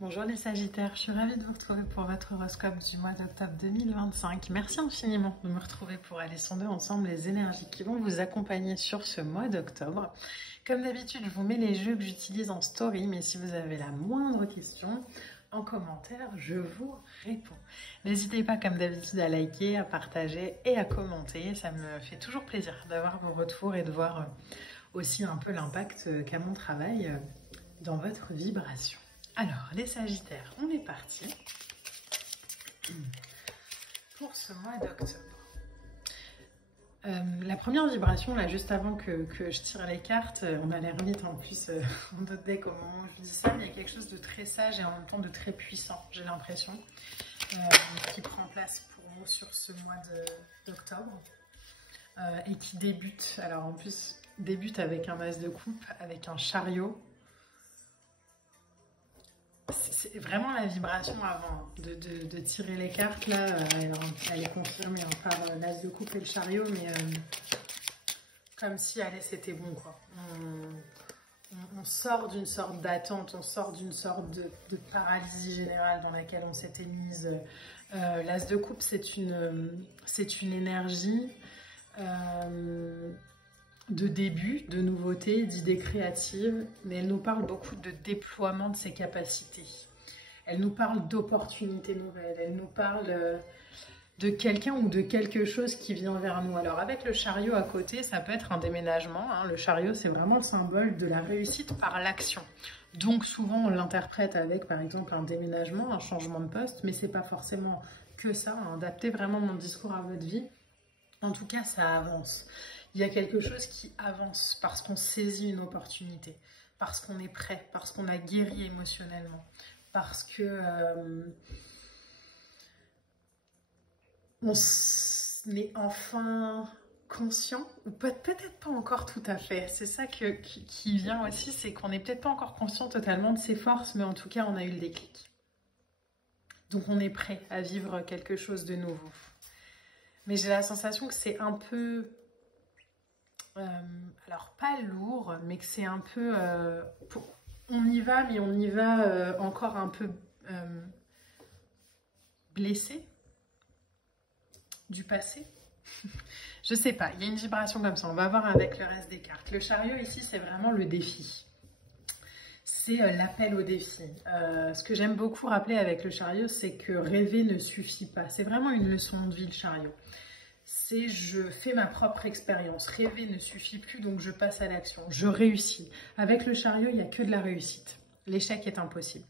Bonjour les Sagittaires, je suis ravie de vous retrouver pour votre horoscope du mois d'octobre 2025. Merci infiniment de me retrouver pour aller sonder ensemble les énergies qui vont vous accompagner sur ce mois d'octobre. Comme d'habitude, je vous mets les jeux que j'utilise en story, mais si vous avez la moindre question, en commentaire, je vous réponds. N'hésitez pas comme d'habitude à liker, à partager et à commenter. Ça me fait toujours plaisir d'avoir vos retours et de voir aussi un peu l'impact qu'a mon travail dans votre vibration. Alors, les Sagittaires, on est parti pour ce mois d'octobre. La première vibration, là, juste avant que je tire les cartes, on a l'air vite en plus en d'autres decks au moment où je dis ça, mais il y a quelque chose de très sage et en même temps de très puissant, j'ai l'impression, qui prend place pour vous sur ce mois d'octobre et qui débute. Alors en plus, débute avec un as de coupe, avec un chariot. C'est vraiment la vibration avant de tirer les cartes, là, elle est confirmée par l'as de coupe et le chariot, mais comme si, allez, c'était bon, quoi. On sort d'une sorte d'attente, on sort d'une sorte de paralysie générale dans laquelle on s'était mise. L'as de coupe, c'est une énergie de début, de nouveauté, d'idées créatives, mais elle nous parle beaucoup de déploiement de ses capacités. Elle nous parle d'opportunités nouvelles, elle nous parle de quelqu'un ou de quelque chose qui vient vers nous. Alors avec le chariot à côté, ça peut être un déménagement, hein. Le chariot, c'est vraiment le symbole de la réussite par l'action. Donc souvent, on l'interprète avec, par exemple, un déménagement, un changement de poste, mais c'est pas forcément que ça, hein. Adaptez vraiment mon discours à votre vie. En tout cas, ça avance. Il y a quelque chose qui avance parce qu'on saisit une opportunité, parce qu'on est prêt, parce qu'on a guéri émotionnellement, parce que on est enfin conscient, ou peut-être pas encore tout à fait. C'est ça qui vient aussi, c'est qu'on n'est peut-être pas encore conscient totalement de ses forces, mais en tout cas, on a eu le déclic. Donc, on est prêt à vivre quelque chose de nouveau. Mais j'ai la sensation que c'est un peu... alors pas lourd, mais que c'est un peu... on y va, mais on y va encore un peu blessé du passé. Je sais pas, il y a une vibration comme ça, on va voir avec le reste des cartes. Le chariot ici, c'est vraiment le défi. C'est l'appel au défi. Ce que j'aime beaucoup rappeler avec le chariot, c'est que rêver ne suffit pas. C'est vraiment une leçon de vie, le chariot. C'est je fais ma propre expérience. Rêver ne suffit plus, donc je passe à l'action. Je réussis. Avec le chariot, il n'y a que de la réussite. L'échec est impossible.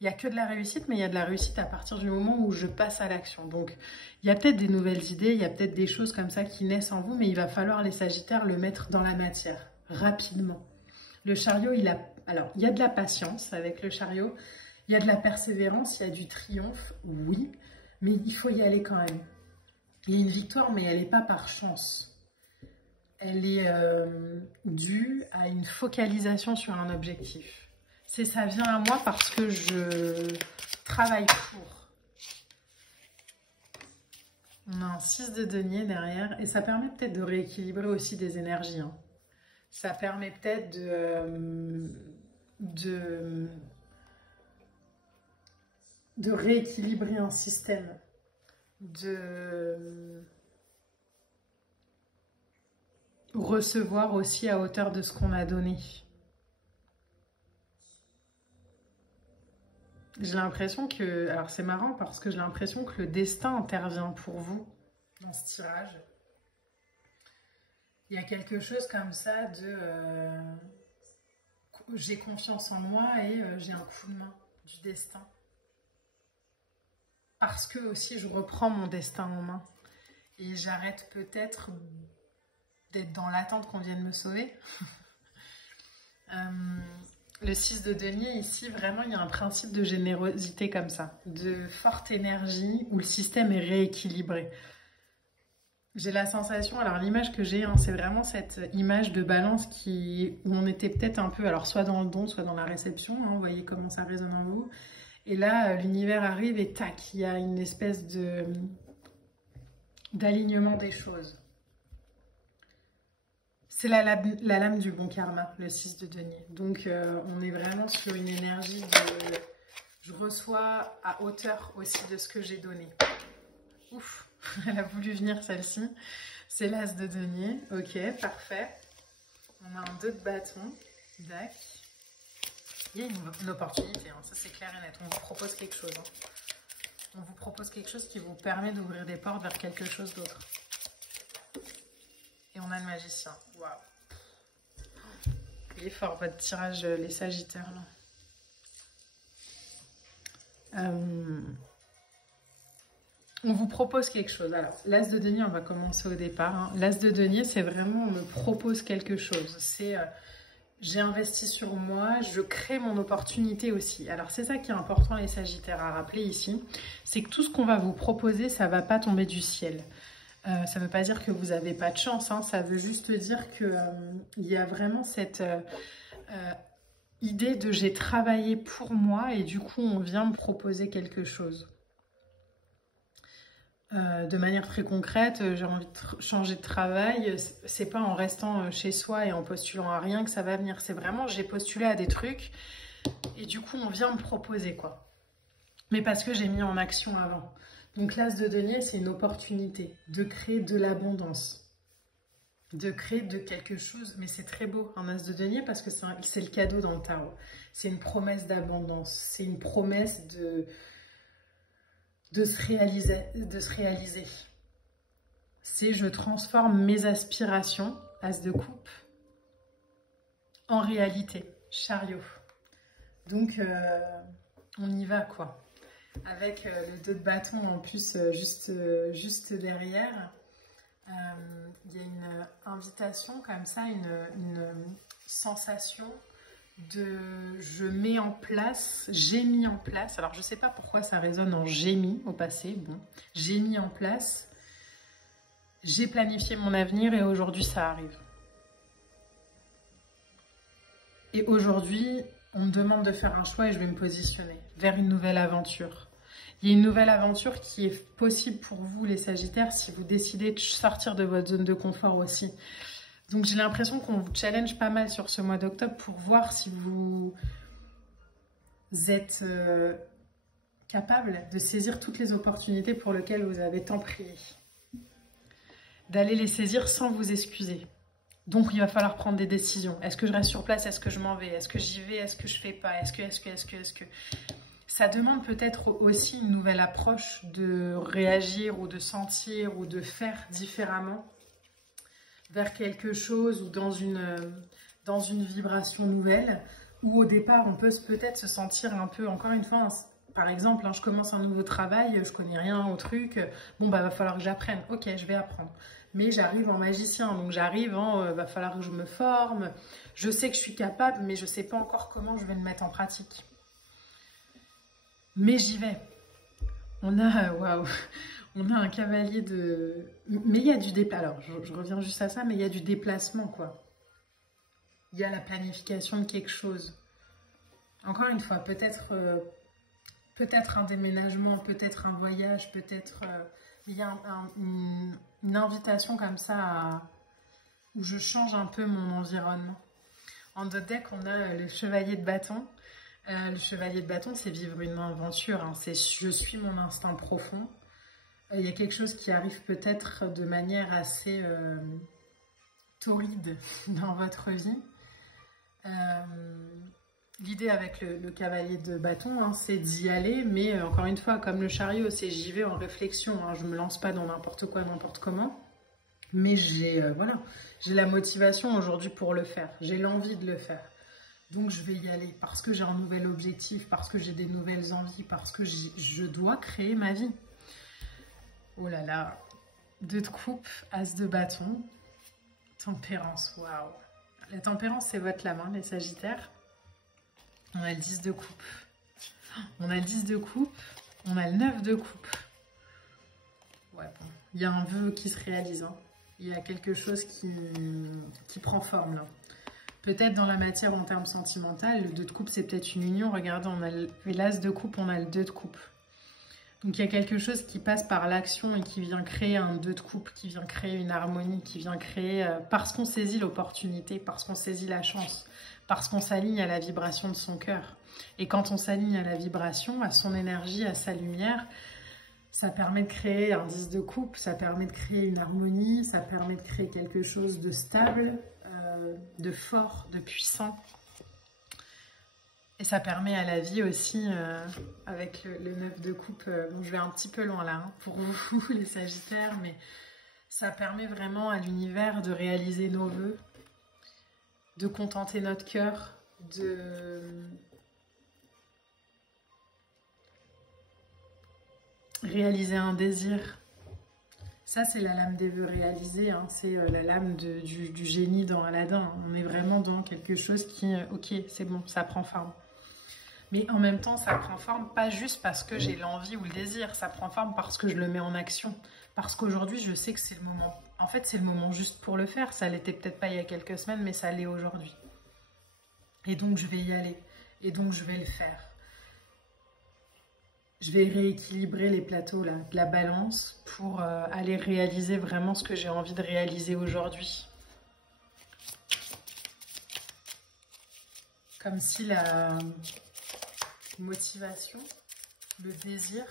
Il n'y a que de la réussite, mais il y a de la réussite à partir du moment où je passe à l'action. Donc, il y a peut-être des nouvelles idées, il y a peut-être des choses comme ça qui naissent en vous, mais il va falloir, les Sagittaires, le mettre dans la matière, rapidement. Le chariot, alors, il y a de la patience avec le chariot, il y a de la persévérance, il y a du triomphe, oui, mais il faut y aller quand même. Il y a une victoire, mais elle n'est pas par chance. Elle est due à une focalisation sur un objectif. Ça vient à moi parce que je travaille pour. On a un 6 de denier derrière et ça permet peut-être de rééquilibrer aussi des énergies, hein. Ça permet peut-être de rééquilibrer un système, de recevoir aussi à hauteur de ce qu'on a donné. J'ai l'impression que... Alors c'est marrant parce que j'ai l'impression que le destin intervient pour vous dans ce tirage. Il y a quelque chose comme ça de... j'ai confiance en moi et j'ai un coup de main du destin. Parce que aussi je reprends mon destin en main. Et j'arrête peut-être d'être dans l'attente qu'on vienne me sauver. Le 6 de denier, ici, vraiment, il y a un principe de générosité comme ça, de forte énergie où le système est rééquilibré. J'ai la sensation, alors l'image que j'ai, hein, c'est vraiment cette image de balance où on était peut-être un peu, alors soit dans le don, soit dans la réception, hein, vous voyez comment ça résonne en vous. Et là, l'univers arrive et tac, il y a une espèce d'alignement des choses. C'est la lame du bon karma, le 6 de denier. Donc, on est vraiment sur une énergie de... Je reçois à hauteur aussi de ce que j'ai donné. Ouf, elle a voulu venir celle-ci. C'est l'as de denier. Ok, parfait. On a un 2 de bâton. Dac. Il y a une opportunité, hein. Ça c'est clair et net. On vous propose quelque chose. Hein. On vous propose quelque chose qui vous permet d'ouvrir des portes vers quelque chose d'autre. Et on a le magicien. Waouh. Il est fort votre tirage, les sagittaires là. On vous propose quelque chose. Alors, l'as de denier, on va commencer au départ. Hein. L'as de denier, c'est vraiment, on me propose quelque chose. C'est, j'ai investi sur moi, je crée mon opportunité aussi. Alors, c'est ça qui est important, les sagittaires, à rappeler ici. C'est que tout ce qu'on va vous proposer, ça ne va pas tomber du ciel. Ça ne veut pas dire que vous n'avez pas de chance. Hein. Ça veut juste dire qu'il y a vraiment cette idée de j'ai travaillé pour moi et du coup, on vient me proposer quelque chose. De manière très concrète, j'ai envie de changer de travail, c'est pas en restant chez soi et en postulant à rien que ça va venir, c'est vraiment j'ai postulé à des trucs et du coup on vient me proposer quoi. Mais parce que j'ai mis en action avant. Donc l'as de denier, c'est une opportunité de créer de l'abondance, de créer de quelque chose, mais c'est très beau un as de denier parce que c'est le cadeau dans le tarot. C'est une promesse d'abondance, c'est une promesse de se réaliser. C'est je transforme mes aspirations, as de coupe, en réalité, chariot. Donc, on y va quoi. Avec le 2 de bâton en plus, juste derrière, il y a une invitation comme ça, une sensation de je mets en place, j'ai mis en place, alors je sais pas pourquoi ça résonne en j'ai mis au passé, bon, j'ai mis en place, j'ai planifié mon avenir et aujourd'hui ça arrive. Et aujourd'hui, on me demande de faire un choix et je vais me positionner vers une nouvelle aventure. Il y a une nouvelle aventure qui est possible pour vous les Sagittaires si vous décidez de sortir de votre zone de confort aussi. Donc j'ai l'impression qu'on vous challenge pas mal sur ce mois d'octobre pour voir si vous êtes capable de saisir toutes les opportunités pour lesquelles vous avez tant prié. D'aller les saisir sans vous excuser. Donc il va falloir prendre des décisions. Est-ce que je reste sur place? Est-ce que je m'en vais? Est-ce que j'y vais? Est-ce que je fais pas? Est-ce que... Ça demande peut-être aussi une nouvelle approche de réagir ou de sentir ou de faire différemment vers quelque chose ou dans une vibration nouvelle, où au départ on peut peut-être se sentir un peu, encore une fois, par exemple, hein, je commence un nouveau travail, je connais rien au truc, bon bah va falloir que j'apprenne, ok je vais apprendre, mais j'arrive en magicien, donc j'arrive en va falloir que je me forme, je sais que je suis capable, mais je sais pas encore comment je vais le mettre en pratique. Mais j'y vais. On a, waouh, on a un cavalier de... Mais il y a du déplacement. Alors, je reviens juste à ça, mais il y a du déplacement, quoi. Il y a la planification de quelque chose. Encore une fois, peut-être un déménagement, peut-être un voyage, peut-être... il y a une invitation comme ça où je change un peu mon environnement. En deux decks, on a le chevalier de bâton. Le chevalier de bâton, c'est vivre une aventure. Hein. C'est je suis mon instinct profond. Il y a quelque chose qui arrive peut-être de manière assez torride dans votre vie. L'idée avec le cavalier de bâton, hein, c'est d'y aller, mais encore une fois, comme le chariot, c'est j'y vais en réflexion. Hein, je ne me lance pas dans n'importe quoi, n'importe comment. Mais j'ai voilà, j'ai la motivation aujourd'hui pour le faire. J'ai l'envie de le faire. Donc je vais y aller parce que j'ai un nouvel objectif, parce que j'ai des nouvelles envies, parce que je dois créer ma vie. Oh là là, 2 de coupe, as de bâton, tempérance, waouh. La tempérance, c'est votre lame, hein, les Sagittaires. On a le 10 de coupe. On a le 10 de coupe, on a le 9 de coupe. Ouais, bon, il y a un vœu qui se réalise, hein. Il y a quelque chose qui prend forme là. Peut-être dans la matière en termes sentimentaux, le 2 de coupe c'est peut-être une union. Regardez, on a l'as de coupe, on a le 2 de coupe. Donc il y a quelque chose qui passe par l'action et qui vient créer un 2 de coupe, qui vient créer une harmonie, qui vient créer... parce qu'on saisit l'opportunité, parce qu'on saisit la chance, parce qu'on s'aligne à la vibration de son cœur. Et quand on s'aligne à la vibration, à son énergie, à sa lumière, ça permet de créer un 10 de coupe, ça permet de créer une harmonie, ça permet de créer quelque chose de stable, de fort, de puissant. Et ça permet à la vie aussi, avec le 9 de coupe, bon, je vais un petit peu loin là, hein, pour vous les Sagittaires, mais ça permet vraiment à l'univers de réaliser nos vœux, de contenter notre cœur, de réaliser un désir. Ça, c'est la lame des vœux réalisés, hein. C'est la lame du génie dans Aladdin. On est vraiment dans quelque chose qui, ok, c'est bon, ça prend forme. Mais en même temps, ça prend forme pas juste parce que j'ai l'envie ou le désir, ça prend forme parce que je le mets en action. Parce qu'aujourd'hui, je sais que c'est le moment. En fait, c'est le moment juste pour le faire. Ça l'était peut-être pas il y a quelques semaines, mais ça l'est aujourd'hui. Et donc, je vais y aller. Et donc, je vais le faire. Je vais rééquilibrer les plateaux là, de la balance pour aller réaliser vraiment ce que j'ai envie de réaliser aujourd'hui. Comme si la motivation, le désir,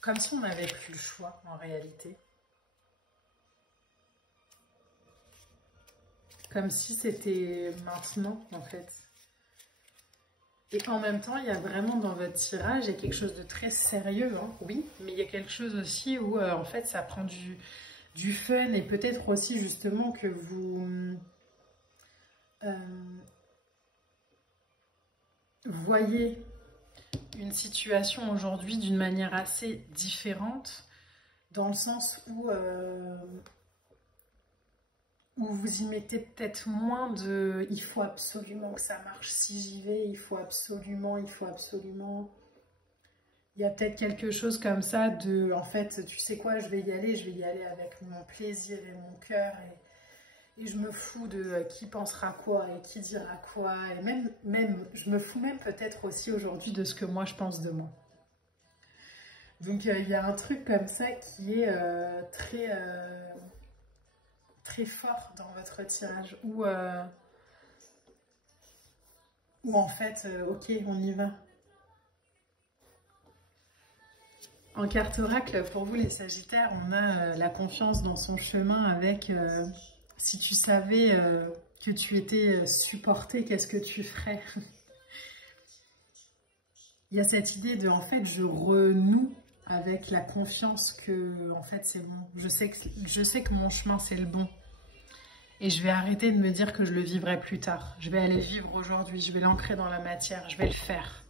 comme si on n'avait plus le choix en réalité. Comme si c'était maintenant en fait. Et en même temps, il y a vraiment dans votre tirage, il y a quelque chose de très sérieux, hein, oui, mais il y a quelque chose aussi où en fait ça prend du fun et peut-être aussi justement que vous voyez une situation aujourd'hui d'une manière assez différente, dans le sens où vous y mettez peut-être moins de « il faut absolument que ça marche, si j'y vais, il faut absolument ». Il y a peut-être quelque chose comme ça de « en fait, tu sais quoi, je vais y aller avec mon plaisir et mon cœur et je me fous de qui pensera quoi et qui dira quoi ». Et même je me fous même peut-être aussi aujourd'hui de ce que moi je pense de moi. Donc il y a un truc comme ça qui est très fort dans votre tirage, où en fait, ok, on y va. En carte oracle, pour vous les Sagittaires, on a la confiance dans son chemin avec si tu savais que tu étais supporté, qu'est-ce que tu ferais? Il y a cette idée de, en fait, je renoue avec la confiance que, en fait, c'est bon. Je sais que mon chemin, c'est le bon. Et je vais arrêter de me dire que je le vivrai plus tard. Je vais aller vivre aujourd'hui, je vais l'ancrer dans la matière, je vais le faire.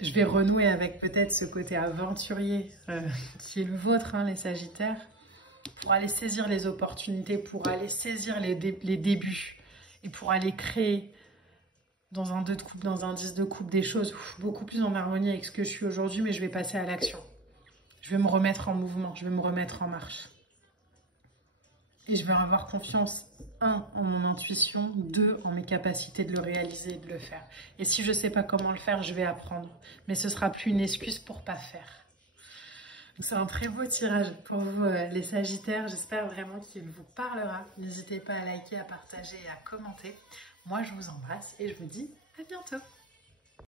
Je vais renouer avec peut-être ce côté aventurier qui est le vôtre, hein, les Sagittaires, pour aller saisir les opportunités, pour aller saisir les débuts et pour aller créer dans un 2 de coupe, dans un 10 de coupe, des choses beaucoup plus en harmonie avec ce que je suis aujourd'hui, mais je vais passer à l'action. Je vais me remettre en mouvement, je vais me remettre en marche. Et je vais avoir confiance, 1, en mon intuition, 2, en mes capacités de le réaliser et de le faire. Et si je ne sais pas comment le faire, je vais apprendre. Mais ce ne sera plus une excuse pour ne pas faire. C'est un très beau tirage pour vous, les Sagittaires. J'espère vraiment qu'il vous parlera. N'hésitez pas à liker, à partager et à commenter. Moi, je vous embrasse et je vous dis à bientôt.